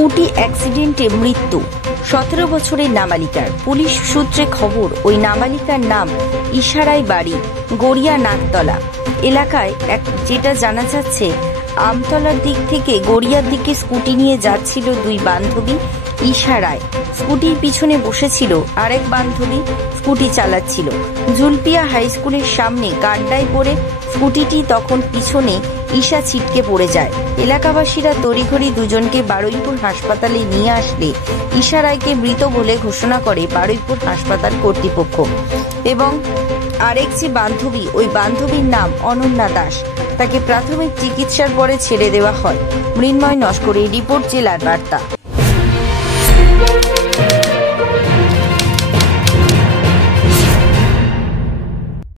Scooty অ্যাক্সিডেন্টে মৃত্যু 17 বছরের নাবালিকার। পুলিশ সূত্রে খবর, ওই নাবালিকার নাম ইশারাই, বাড়ি গড়িয়া নাকতলা এলাকায়। যেটা জানা যাচ্ছে, আমতলার দিক থেকে গড়িয়ার দিকে স্কুটি নিয়ে যাচ্ছিল দুই বান্ধবী। ইশারায় স্কুটির পিছনে বসেছিল আরেক বান্ধবী, স্কুটি চালাচ্ছিল। জুলপিয়া হাই স্কুলের সামনে গাড্ডায় পড়ে স্কুটিটি তখন পিছনে ঈশা ছিটকে পড়ে যায়। এলাকাবাসীরা তড়িঘড়ি দুজনকে বারুইপুর হাসপাতালে নিয়ে আসলে ইশারাইকে মৃত বলে ঘোষণা করে বারুইপুর হাসপাতাল কর্তৃপক্ষ। এবং আরেক যে বান্ধবী, ওই বান্ধবীর নাম অনন্যা দাস, তাকে প্রাথমিক চিকিৎসার পরে ছেড়ে দেওয়া হয়। মৃন্ময় নস্করের রিপোর্ট, জেলার বার্তা।